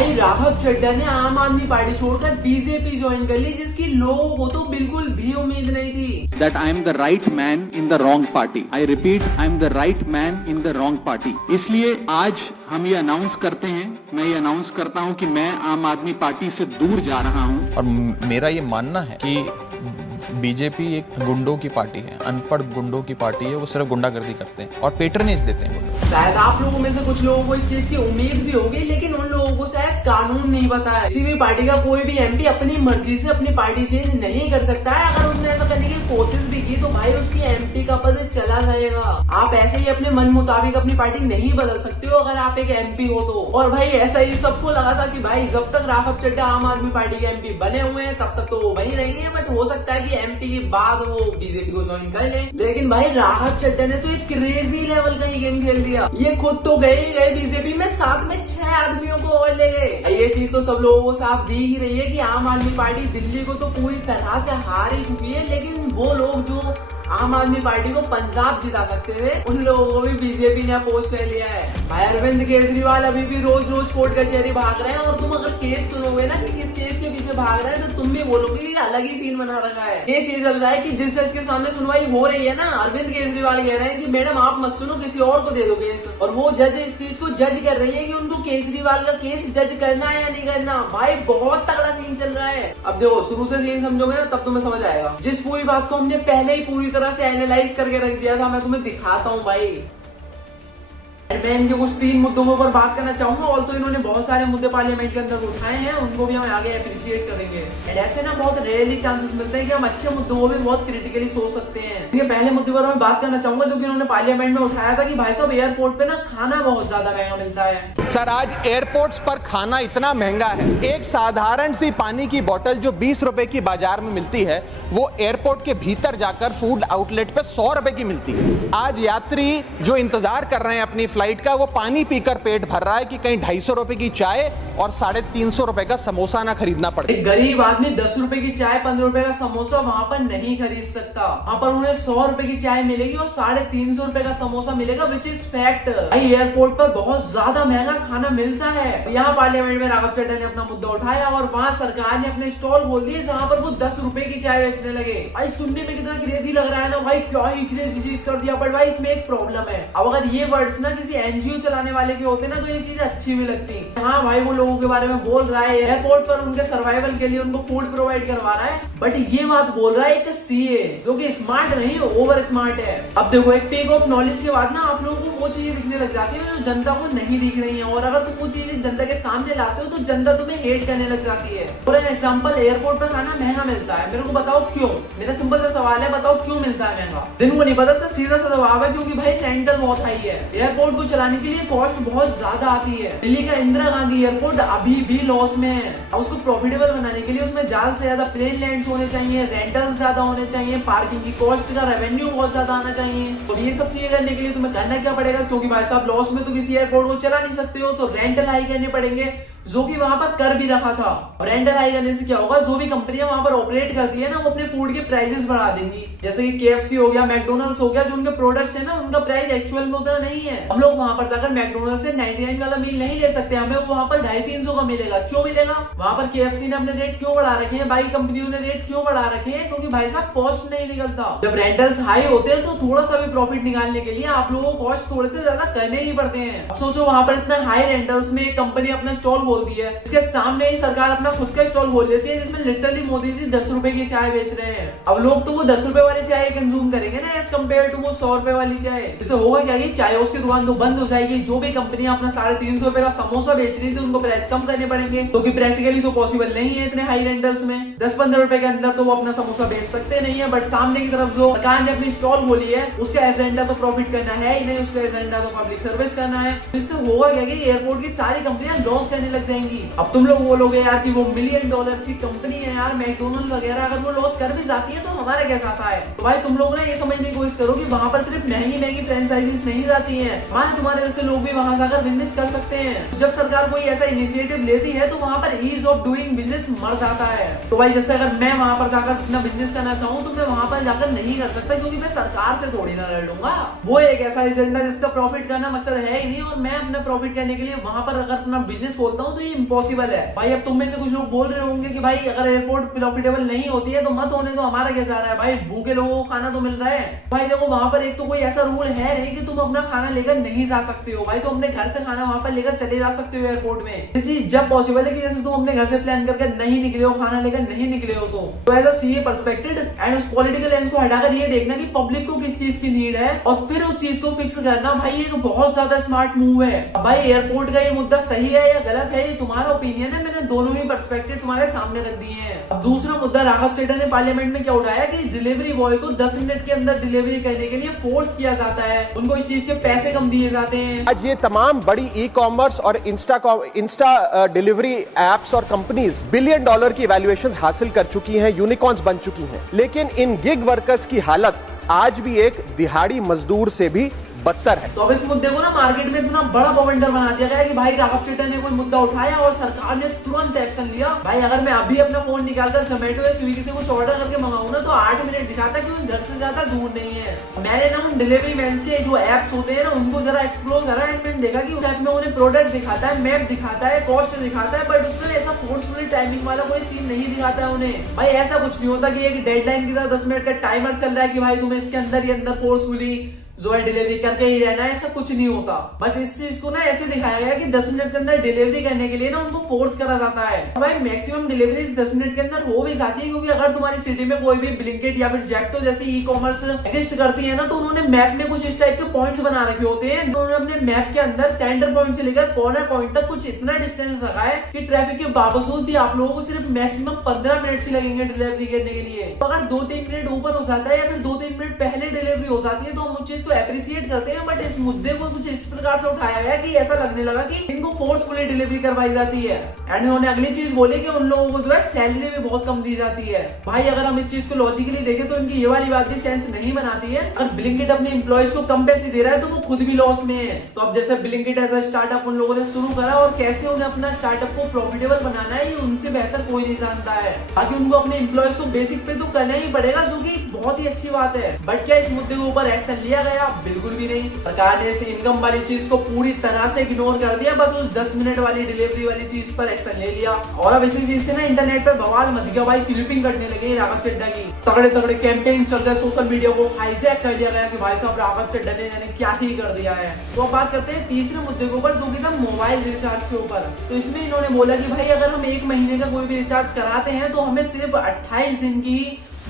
भाई राघव चड्ढा ने आम आदमी पार्टी छोड़कर बीजेपी ज्वाइन कर ली, जिसकी लोगों को तो बिल्कुल भी उम्मीद नहीं थी। That I am the right man in the wrong party. I repeat, I am the right man in the wrong party. इसलिए आज हम ये अनाउंस करते हैं, मैं ये अनाउंस करता हूं कि मैं आम आदमी पार्टी से दूर जा रहा हूं। और मेरा ये मानना है कि बीजेपी एक गुंडों की पार्टी है, अनपढ़ गुंडों की पार्टी है। वो सिर्फ गुंडागर्दी करते हैं और पेट्रनेज देते हैं गुंडों। शायद आप लोगों में से कुछ लोगों को इस चीज की उम्मीद भी होगी, लेकिन उन लोगों को शायद कानून नहीं पता है। किसी भी पार्टी का कोई भी एमपी अपनी मर्जी से अपनी पार्टी चेंज नहीं कर सकता है। अगर उसने ऐसा करने की कोशिश भी की तो भाई उसकी एमपी का पद चला जाएगा। आप ऐसे ही अपने मन मुताबिक अपनी पार्टी नहीं बदल सकते हो अगर आप एक एमपी हो तो। और भाई ऐसा ही सबको लगा था कि भाई जब तक राघव चड्ढा आम आदमी पार्टी के एमपी बने हुए हैं तब तक तो वो वहीं रहेंगे, बट हो सकता है कि एमपी के बाद वो बीजेपी को ज्वाइन कर ले। लेकिन भाई राघव चड्ढा ने तो एक क्रेजी लेवल का ही गेम खेल दिया। ये खुद तो गए बीजेपी में, साथ में 6 आदमियों को और ले गए। ये चीज तो सब लोगों को साफ दी ही रही है कि आम आदमी पार्टी दिल्ली को तो पूरी तरह से हार ही चुकी है, लेकिन वो लोग जो आम आदमी पार्टी को पंजाब जिता सकते थे उन लोगों को भी बीजेपी ने अपोज कर लिया है। भाई अरविंद केजरीवाल अभी भी रोज रोज कोर्ट कचहरी भाग रहे हैं, और तुम अगर केस सुनोगे ना कि किस केस के पीछे भाग रहे हैं तो तुम भी बोलोगे कि अलग ही सीन बना रखा है। केस ये चल रहा है कि जिस जज के सामने सुनवाई हो रही है ना, अरविंद केजरीवाल कह रहे हैं कि मैडम आप मत सुनो, किसी और को दे दो केस, और वो जज इस चीज को जज कर रही है कि उनको केजरीवाल का केस जज करना है या नहीं करना। भाई बहुत तगड़ा सीन चल रहा है। अब देखो शुरू से सीन समझोगे ना तब तुम्हें समझ आएगा। जिस पूरी बात को हमने पहले ही पूरी तरह से एनालाइज करके रख दिया था, मैं तुम्हें दिखाता हूँ भाई। मैं इनके कुछ 3 मुद्दों के ऊपर बात करना चाहूंगा, और तो इन्होंने बहुत सारे मुद्दे पार्लियामेंट के अंदर उठाए हैं, उनको भी हम आगे अप्रिशिएट करेंगे। एंड ऐसे ना बहुत रेयरली चांसेस मिलते हैं कि हम अच्छे मुद्दों को भी बहुत क्रिटिकली सोच सकते हैं। ये पहले मुद्दे पर मैं बात करना चाहूंगा जो कि इन्होंने पार्लियामेंट में उठाया था कि भाई साहब एयरपोर्ट पे ना खाना बहुत ज्यादा महंगा मिलता है। सर आज एयरपोर्ट्स पर खाना इतना महंगा है, एक साधारण सी पानी की बोतल जो 20 रुपए की बाजार में मिलती है वो एयरपोर्ट के भीतर जाकर फूड आउटलेट पे 100 रुपए की मिलती है। आज यात्री जो इंतजार कर रहे हैं अपनी फ्लाइट का, वो पानी पीकर पेट भर रहा है कि कहीं 250 रुपए की चाय और 350 रुपए का समोसा ना खरीदना पड़े। एक गरीब आदमी 10 रुपए की चाय 15 रुपए का समोसा वहाँ पर नहीं खरीद सकता। वहाँ पर उन्हें 100 रुपए की चाय मिलेगी और 350 रुपए का समोसा मिलेगा, विच इज फैक्ट। भाई एयरपोर्ट पर बहुत ज्यादा महंगा खाना मिलता है। यहाँ पार्लियामेंट में राघव चड्ढा ने अपना मुद्दा उठाया और वहाँ सरकार ने अपने स्टॉल खोल दिए जहाँ पर वो 10 रुपए की चाय बेचने लगे। भाई सुनने में कितना क्रेजी लग रहा है ना भाई, क्या ही क्रेजी चीज कर दिया। बट भाई इसमें एक प्रॉब्लम है। अब अगर ये वर्ड्स ना किसी एनजीओ चलाने वाले के होते ना तो ये चीज अच्छी भी लगती। हाँ भाई वो लोगों के बारे में बोल रहा है, एयरपोर्ट पर उनके सर्वाइवल के लिए उनको फूड प्रोवाइड करवा रहा है, बट ये बात बोल रहा है एक सीए जो कि स्मार्ट नहीं ओवर स्मार्ट है। अब देखो एक पेग ऑफ नॉलेज के बाद ना आप लोगों को वो चीजें दिखने लग जाती है जो जनता को नहीं दिख रही है, और अगर तुम वो चीजें जनता के सामने लाते हो तो जनता तुम्हें हेट करने लग जाती है। फॉर एग्जाम्पल एयरपोर्ट पर खाना महंगा मिलता है, मेरे को बताओ क्यों? मेरा सिंपल सा सवाल है, बताओ क्यों मिलता है महंगा? जिनको नहीं पता इसका सीधा सा जवाब है क्योंकि भाई रेंटल बहुत हाई है। एयरपोर्ट को चलाने के लिए कॉस्ट बहुत ज्यादा आती है। दिल्ली का इंदिरा गांधी एयरपोर्ट अभी भी लॉस में है। उसको प्रॉफिटेबल बनाने के लिए उसमें ज्यादा से ज्यादा प्लेन लैंड्स होने चाहिए, रेंटल्स ज्यादा होने चाहिए, पार्किंग की कॉस्ट का रेवेन्यू बहुत ज्यादा आना चाहिए। और ये सब चीजें करने के लिए तुम्हें करना क्या पड़ेगा? क्योंकि भाई साहब लॉस में तो किसी एयरपोर्ट को चला नहीं सकते हो, तो रेंटल हाई करने पड़ेंगे, जो कि वहां पर कर भी रखा था। और रेंटल हाई करने से क्या होगा, जो भी कंपनियां वहां पर ऑपरेट करती है ना वो अपने फूड के प्राइसेस बढ़ा देंगी। जैसे कि KFC हो गया, मैकडोनल्ड्स हो गया, जो उनके प्रोडक्ट्स है ना उनका प्राइस एक्चुअल में उतना नहीं है। हम लोग वहां पर जाकर मैकडोनल्ड्स से 99 वाला मील नहीं ले सकते, हमें वहां पर 250-300 का मिलेगा। क्यों मिलेगा? वहां पर KFC ने अपने रेट क्यों बढ़ा रखे हैं, बाकी कंपनियों ने रेट क्यों बढ़ा रखे हैं? क्योंकि भाई साहब कॉस्ट नहीं निकलता। जब रेंटल्स हाई होते हैं तो थोड़ा सा भी प्रॉफिट निकालने के लिए आप लोगों को कॉस्ट थोड़े से ज्यादा करने ही पड़ते हैं। अब सोचो वहां पर इतना हाई रेंटल्स में एक कंपनी अपना स्टॉल खोल दी है, इसके सामने ही सरकार अपना खुद का स्टॉल खोल लेती है जिसमें लिटरली मोदी जी 10 रुपए की चाय बेच रहे हैं। अब लोग तो वो 10 रुपए वाली चाय कंज्यूम करेंगे ना एज कम्पेयर टू वो 100 रुपए वाली चाय। इससे होगा क्या कि चाय उसकी दुकान तो बंद हो जाएगी। जो भी कंपनियां अपना 350 रुपए का समोसा बेच रही थी उनको प्राइस कम करने पड़ेंगे, जो कि प्रैक्टिकली तो पॉसिबल नहीं है इतने हाई रेंटल्स में। 10-15 रुपए के अंदर तो वो अपना समोसा बेच सकते नहीं है। बट सामने की तरफ जो सरकार ने अपनी स्टॉल खोली है उसका एजेंडा तो प्रॉफिट करना है ही नहीं, उसका एजेंडा तो पब्लिक सर्विस करना है। इससे होगा क्या कि एयरपोर्ट की सारी कंपनियां लॉस करने लग जाएंगी। अब तुम लोग बोलोगे यार कि वो $1 मिलियन की कंपनी है यार मैकडोनल्ड वगैरह, अगर वो लॉस कर भी जाती है तो हमारा क्या जाता है? तो भाई तुम लोग ना ये समझने की कोशिश करो कि वहां पर सिर्फ महंगी फ्रेंचाइजीज नहीं जाती हैं, वहां तुम्हारे जैसे लोग भी वहां जाकर बिजनेस कर सकते हैं। जब सरकार कोई ऐसा इनिशिएटिव लेती है तो वहां पर ईज ऑफ डूइंग बिजनेस मर जाता है। तो भाई जैसे अगर मैं वहां पर जाकर अपना बिजनेस करना चाहूँ तो मैं वहां पर जाकर नहीं कर सकता, क्योंकि मैं सरकार से थोड़ी ना लड़ लूंगा। वो एक ऐसा एजेंडा जिसका प्रॉफिट करना मकसद है ही नहीं, और मैं अपना प्रॉफिट करने के लिए वहां पर अगर अपना बिजनेस खोलता हूँ हो तो ये इम्पॉसिबल है भाई। अब तुम में से कुछ लोग बोल रहे होंगे कि भाई अगर एयरपोर्ट प्रॉफिटेबल नहीं होती है तो मत होने दो, हमारा क्या जा रहा है भाई, भूखे लोगों को खाना तो मिल रहा है। भाई देखो वहां पर एक तो कोई ऐसा रूल है नहीं कि तुम अपना खाना लेकर नहीं जा सकते हो भाई, तो अपने घर से खाना वहां पर लेकर चले जा सकते हो एयरपोर्ट में। ये चीज जब पॉसिबल है कि जैसे तुम अपने घर से प्लान करके नहीं निकले हो, खाना लेकर नहीं निकले हो, तो ऐसा सीए पर्सपेक्टिव एंड उस पॉलिटिकल लेंस को हटाकर ये देखना कि पब्लिक को किस चीज की नीड है और फिर उस चीज को फिक्स करना, भाई ये बहुत ज्यादा स्मार्ट मूव है। भाई एयरपोर्ट का ये मुद्दा सही है या गलत है ये तुम्हारा ओपिनियन है, मैंने दोनों ही पर्सपेक्टिव तुम्हारे सामने रख दिए हैं। अब दूसरा मुद्दा राघव चड्ढा ने पार्लियामेंट में क्या उठाया कि डिलीवरी बॉय को 10 मिनट के अंदर डिलीवरी करने के लिए फोर्स किया जाता है, उनको इस चीज के पैसे कम दिए जाते हैं। आज ये तमाम बड़ी ई कॉमर्स और इंस्टा डिलीवरी एप्स और कंपनीज $1 बिलियन की वैल्यूएशन हासिल कर चुकी हैं, यूनिकॉर्न्स बन चुकी हैं, लेकिन इन गिग वर्कर्स की हालत आज भी एक दिहाड़ी मजदूर से भी बदतर है। तो अब इस मुद्दे को ना मार्केट में इतना बड़ा बवंडर बना दिया गया कि भाई राघव चड्ढा ने कोई मुद्दा उठाया और सरकार ने तुरंत एक्शन लिया। भाई अगर मैं अभी अपना फोन निकालकर जोमेटो या स्विगी से कुछ ऑर्डर करके मंगाऊं ना तो 8 मिनट दिखाता क्योंकि घर से ज्यादा दूर नहीं है। मैंने ना उन डिलीवरी मैन के जो एप्स होते हैं ना उनको जरा एक्सप्लोर करा एंड मैंने देखा कि उस ऐप में उन्हें प्रोडक्ट दिखाता है, मैप दिखाता है, कॉस्ट दिखाता है, बट उसमें ऐसा फोर्सफुली टाइमिंग वाला कोई सीन नहीं दिखाता है उन्हें। भाई ऐसा कुछ नहीं होता कि एक डेडलाइन की तरह 10 मिनट का टाइमर चल रहा है कि भाई तुम्हें इसके अंदर ही अंदर फोर्सफुली जो है डिलीवरी करके ही रहना है, ऐसा कुछ नहीं होता। बट इस चीज को ना ऐसे दिखाया गया कि 10 मिनट के अंदर डिलीवरी करने के लिए ना उनको फोर्स करा जाता है। भाई मैक्सिमम डिलीवरी 10 मिनट के अंदर हो भी जाती है क्योंकि अगर तुम्हारी सिटी में कोई भी ब्लिंकिट या फिर जेप्टो जैसी ई कॉमर्स एग्जिस्ट करती है ना तो उन्होंने मैप में कुछ इस टाइप के पॉइंट्स बना रखे होते हैं, तो उन्होंने अपने मैप के अंदर सेंटर पॉइंट से लेकर कॉर्नर पॉइंट तक कुछ इतना डिस्टेंस रखा है कि ट्रैफिक के बावजूद भी आप लोगों को सिर्फ मैक्सिमम 15 मिनट से लगेंगे डिलीवरी करने के लिए। तो अगर 2-3 मिनट ऊपर हो जाता है या फिर 2-3 मिनट पहले डिलीवरी हो जाती है तो हम उस चीज को एप्रिशिएट करते हैं। बट इस मुद्दे को कुछ इस प्रकार से उठाया गया कि ऐसा लगने लगा कि इनको फोर्सफुली डिलीवरी करवाई जाती है। एंड उन्होंने अगली चीज बोली कि उन लोगों को जो है सैलरी भी बहुत कम दी जाती है। भाई अगर हम इस चीज को लॉजिकली देखें तो इनकी ये वाली बात भी सेंस नहीं बनाती है। अगर ब्लिंकिट अपने एम्प्लॉइज को कम पैसे दे रहा है तो वो खुद भी लॉस में है। तो अब जैसे ब्लिंकिट एज अ स्टार्टअप उन लोगों ने शुरू करा और कैसे उन्हें अपना स्टार्टअप को प्रॉफिटेबल बनाना है ये उनसे बेहतर कोई नहीं जानता है। बाकी उनको अपने एम्प्लॉइज को बेसिक पे तो करना ही पड़ेगा जो कि बहुत ही अच्छी बात है। बट क्या इस मुद्दे के ऊपर एक्शन लिया गया? बिल्कुल भी नहीं। सरकार ने इस इनकम वाली चीज को पूरी तरह से इग्नोर कर दिया, बस उस 10 मिनट वाली डिलीवरी वाली चीज पर एक्शन ले लिया। और अब इसी चीज से ना इंटरनेट पर बवाल मच गया भाई, क्लिपिंग करने लगे राघव चड्ढा की, तगड़े तगड़े कैंपेन चल रहे, सोशल मीडिया को हाईजैक कर लिया गया कि भाई साहब राघव चड्ढा ने जाने क्या ही कर दिया है। तो अब बात करते हैं तीसरे मुद्दे के ऊपर जो कि था मोबाइल रिचार्ज के ऊपर। तो इसमें इन्होंने बोला कि भाई अगर हम 1 महीने का कोई भी रिचार्ज कराते हैं तो हमें सिर्फ 28 दिन की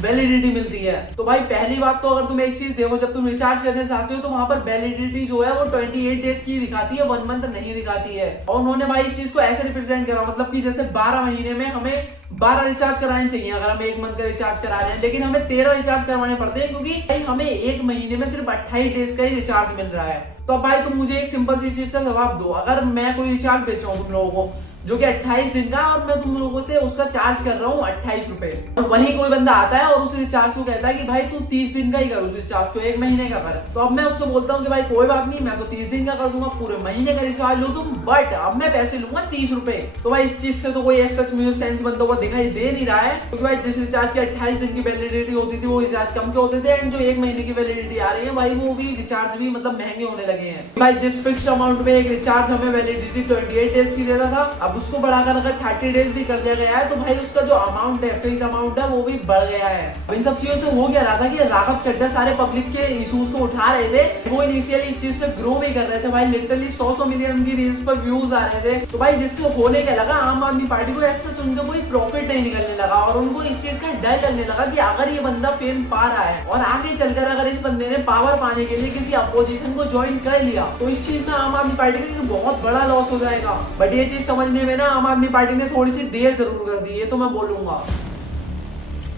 वैलिडिटी मिलती है। तो भाई पहली बात तो अगर तुम एक चीज देखो, जब तुम रिचार्ज करने चाहते हो तो वहां पर वैलिडिटी जो है वो 28 डेज की दिखाती है, 1 मंथ नहीं दिखाती है। और उन्होंने भाई इस चीज को ऐसे रिप्रेजेंट करा, मतलब कि जैसे 12 महीने में हमें 12 रिचार्ज कराने चाहिए अगर हम 1 मंथ का रिचार्ज करा रहे हैं, लेकिन हमें 13 रिचार्ज करवाने पड़ते हैं क्योंकि भाई हमें 1 महीने में सिर्फ 28 डेज का ही रिचार्ज मिल रहा है। तो भाई तुम मुझे एक सिंपल सी चीज का जवाब दो, अगर मैं कोई रिचार्ज बेच रहा हूँ तुम लोगों को जो कि 28 दिन का और मैं तुम लोगों से उसका चार्ज कर रहा हूँ 28 रुपए, और वहीं कोई बंदा आता है और उस रिचार्ज को कहता है कि भाई तू 30 दिन का ही कर उस रिचार्ज को, 1 महीने का कर। तो अब मैं उससे बोलता हूँ कि भाई कोई बात नहीं, मैं तो 30 दिन का कर दूंगा, पूरे महीने का रिचार्ज लो तुम, बट अब मैं पैसे लूंगा 30 रुपए। तो भाई इस चीज से तो कोई सच मुझे सेंस बनता हुआ दिखाई दे नहीं रहा है, क्योंकि भाई जिस रिचार्ज की 28 दिन की वैलिडिटी होती थी वो रिचार्ज कम के होते थे, एंड जो 1 महीने की वैलिडिटी आ रही है भाई वो भी रिचार्ज भी मतलब महंगे होने लगे हैं। भाई जिस फिक्स अमाउंट में एक रिचार्ज हमें वैलिडिटी 28 डेज की देता था, अब उसको बढ़ाकर 30 डेज भी कर दिया गया है, तो भाई उसका जो अमाउंट है, फिक्स अमाउंट है, वो भी बढ़ गया है। अब इन सब चीजों से हो क्या रहा था कि राघव चड्ढा सारे पब्लिक के इश्यूज को उठा रहे थे, वो इनिशियली इस चीज से ग्रो भी कर रहे थे भाई, लिटरली 100 मिलियन की रील्स पर व्यूज आ रहे थे। तो भाई जिससे होने क्या लगा, आम आदमी पार्टी को ऐसे उनसे कोई प्रॉफिट नहीं निकलने लगा और उनको इस चीज का डर लगने लगा कि अगर ये बंदा फेम पा रहा है और आगे चलकर अगर इस बंदे ने पावर पाने के लिए किसी अपोजिशन को ज्वाइन कर लिया तो इस चीज में आम आदमी पार्टी का बहुत बड़ा लॉस हो जाएगा। बट ये चीज समझने में ना आम आदमी पार्टी ने थोड़ी सी देर जरूर कर दी है, तो मैं बोलूंगा।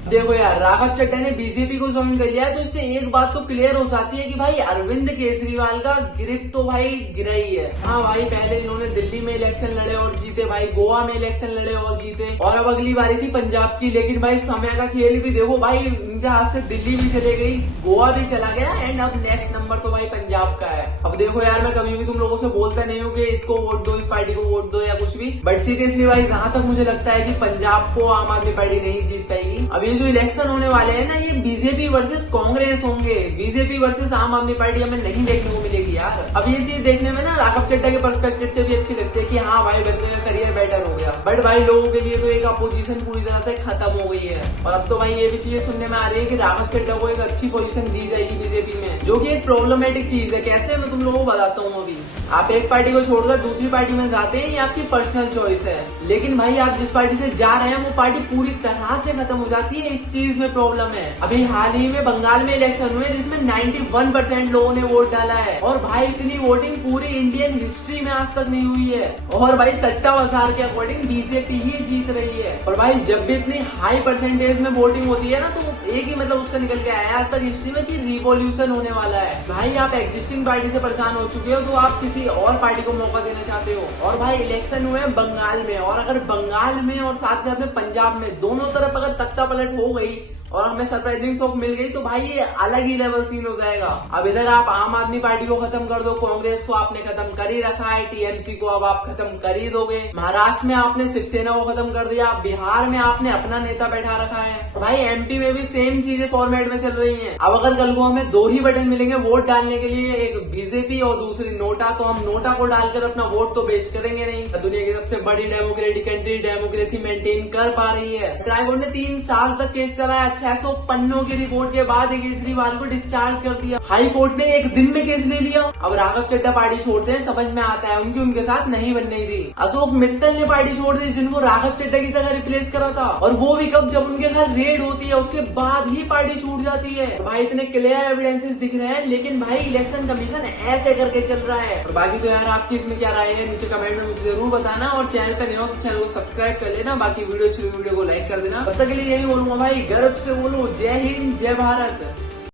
देखो यार, राघव चड्ढा ने बीजेपी को ज्वाइन कर लिया है तो इससे एक बात तो क्लियर हो जाती है कि भाई अरविंद केजरीवाल का ग्रिप तो भाई गिरा ही है। हाँ भाई, पहले इन्होंने दिल्ली में इलेक्शन लड़े और जीते, भाई गोवा में इलेक्शन लड़े और जीते, और अब अगली बारी थी पंजाब की, लेकिन भाई समय का खेल भी देखो भाई, इनके हाथ से दिल्ली भी चले गई, गोवा भी चला गया, एंड अब नेक्स्ट नंबर तो भाई पंजाब का है। अब देखो यार, मैं कभी भी तुम लोगों से बोलता नहीं हूँ कि इसको वोट दो, इस पार्टी को वोट दो या कुछ भी, बट सीरियसली भाई जहां तक मुझे लगता है कि पंजाब को आम आदमी पार्टी नहीं जीत पाएगी। अब ये ये जो इलेक्शन होने वाले हैं ना, ये बीजेपी वर्सेस कांग्रेस होंगे। बीजेपी वर्सेस आम आदमी पार्टी हमें नहीं देखने को मिलेगी यार। अब ये चीज देखने में ना राघव चड्ढा के पर्सपेक्टिव से भी अच्छी लगती है कि हाँ भाई बंदे का करियर बेटर हो गया, बट भाई लोगों के लिए तो एक अपोजिशन पूरी तरह से खत्म हो गई है। और अब तो भाई ये भी चीजें सुनने में आ रही है कि राघव चड्ढा को एक अच्छी पोजीशन दी जाएगी बीजेपी में, जो कि एक प्रॉब्लमेटिक चीज है। कैसे मैं तुम लोगों को बताता हूँ। अभी आप एक पार्टी को छोड़कर दूसरी पार्टी में जाते हैं, ये आपकी पर्सनल चॉइस है, लेकिन भाई आप जिस पार्टी से जा रहे हैं वो पार्टी पूरी तरह से खत्म हो जाती है। इस चीज में प्रॉब्लम है। अभी हाल ही में बंगाल में इलेक्शन हुए जिसमें 91% लोगों ने वोट डाला है, और भाई इतनी वोटिंग पूरी इंडियन हिस्ट्री में आज तक नहीं हुई है। और भाई सट्टा बाजार के अकॉर्डिंग बीजेपी ही जीत रही है। और भाई जब भी इतनी हाई परसेंटेज में वोटिंग होती है ना, तो एक ही मतलब उसका निकल के आया है आज तक हिस्ट्री में कि रिवॉल्यूशन होने वाला है। भाई आप एग्जिस्टिंग पार्टी से परेशान हो चुके हो, तो आप किसी और पार्टी को मौका देना चाहते हो। और भाई इलेक्शन हुए बंगाल में, और अगर बंगाल में और साथ साथ में पंजाब में दोनों तरफ अगर तख्ता पलट हो गई और हमें सरप्राइजिंग शॉक मिल गई, तो भाई ये अलग ही लेवल सीन हो जाएगा। अब इधर आप आम आदमी पार्टी को खत्म कर दो, कांग्रेस को आपने खत्म कर ही रखा है, टीएमसी को अब आप खत्म कर ही दोगे, महाराष्ट्र में आपने शिवसेना को खत्म कर दिया, बिहार में आपने अपना नेता बैठा रखा है, भाई एमपी में भी सेम चीजें फॉर्मेट में चल रही है। अब अगर कल को हमें दो ही बटन मिलेंगे वोट डालने के लिए, एक बीजेपी और दूसरी नोटा, तो हम नोटा को डालकर अपना वोट तो बेच करेंगे नहीं। दुनिया की सबसे बड़ी डेमोक्रेटिक कंट्री डेमोक्रेसी मेंटेन कर पा रही है। ट्राइकोर्ट ने 3 साल तक केस चलाया, 600 पन्नों की रिपोर्ट के बाद केजरीवाल को डिस्चार्ज कर दिया। हाई कोर्ट ने एक दिन में केस ले लिया। अब राघव चड्ढा पार्टी छोड़ते हैं, समझ में आता है उनकी उनके साथ नहीं बनने दी। अशोक मित्तल ने पार्टी छोड़ दी, जिनको राघव चड्ढा की जगह रिप्लेस करा था, और वो भी कब, जब उनके घर रेड होती है उसके बाद ही पार्टी छूट जाती है। भाई इतने क्लियर एविडेंसेस दिख रहे हैं, लेकिन भाई इलेक्शन कमीशन ऐसे करके चल रहा है। और बाकी तो यार आपकी इसमें क्या राय है नीचे कमेंट में मुझे जरूर बताना, और चैनल पे नए हो तो चैनल को सब्सक्राइब कर लेना, बाकी वीडियो को लाइक कर देना। तब तक के लिए यही बोलूंगा भाई, गर्व से बोलो जय हिंद जय भारत।